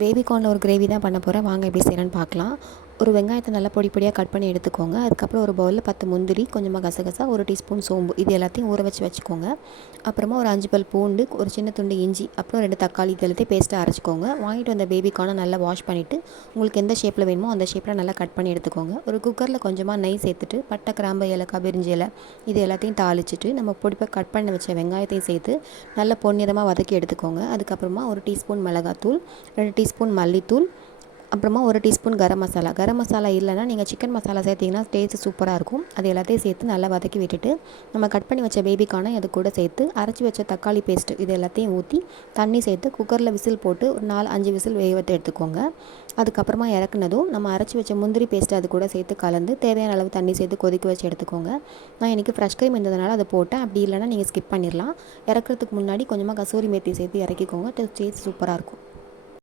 Baby கார்னில் ஒரு gravy தான் பண்ண போகிறேன். வாங்க எப்படி செய்கிறேன்னு பார்க்கலாம். ஒரு வெங்காயத்தை நல்லா பொடி பொடியாக கட் பண்ணி எடுத்துக்கோங்க. அதுக்கப்புறம் ஒரு பவுலில் 10 முந்திரி, கொஞ்சமாக கசகசா, 1 டீஸ்பூன் சோம்பு இது எல்லாத்தையும் ஊற வச்சுக்கோங்க. அப்புறமா ஒரு 5 பல் பூண்டு, ஒரு சின்ன துண்டு இஞ்சி, அப்புறம் 2 தக்காளி இது எல்லாத்தையும் பேஸ்ட்டாக அரைச்சிக்கோங்க. வாங்கிட்டு வந்த பேபி கார்னை நல்லா வாஷ் பண்ணிவிட்டு உங்களுக்கு எந்த ஷேப்பில் வேணுமோ அந்த ஷேப்பில் நல்லா கட் பண்ணி எடுத்துக்கோங்க. ஒரு குக்கரில் கொஞ்சமாக நெய் சேர்த்துட்டு பட்டை, கிராம்பு, ஏலக்காய், பிரிஞ்சி இலை இது எல்லாத்தையும் தாளிச்சிட்டு நம்ம பொடிப்பாக கட் பண்ணி வச்ச வெங்காயத்தையும் சேர்த்து நல்லா பொன்னிறமாக வதக்கி எடுத்துக்கோங்க. அதுக்கப்புறமா 1 டீஸ்பூன் மிளகாத்தூள், 2 டீஸ்பூன் மல்லித்தூள், அப்புறமா 1 டீஸ்பூன் கரம் மசாலா இல்லைனா நீங்கள் சிக்கன் மசாலா சேர்த்திங்கன்னா டேஸ்ட் சூப்பராக இருக்கும். அது எல்லாத்தையும் சேர்த்து நல்லா வதக்கி விட்டுட்டு நம்ம கட் பண்ணி வச்ச பேபி கார்னை அது கூட சேர்த்து அரைச்சி வச்ச தக்காளி பேஸ்ட்டு இது எல்லாத்தையும் ஊற்றி தண்ணி சேர்த்து குக்கரில் விசில் போட்டு ஒரு 4-5 விசில் வேகத்தை எடுத்துக்கோங்க. அதுக்கப்புறமா இறக்குனதும் நம்ம அரைச்சி வச்ச முந்திரி பேஸ்ட்டு அது கூட சேர்த்து கலந்து தேவையான அளவு தண்ணி சேர்த்து கொதிக்க வச்சு எடுத்துக்கோங்க. நான் இன்றைக்கி ஃப்ரெஷ் க்ரீம் இருந்ததுனால அதை போட்டேன். அப்படி இல்லைனா நீங்கள் ஸ்கிப் பண்ணிடலாம். இறக்குறதுக்கு முன்னாடி கொஞ்சமாக கசூரி மேத்தி சேர்த்து இறக்கிக்கோங்க. டேஸ்ட் சூப்பராக இருக்கும்.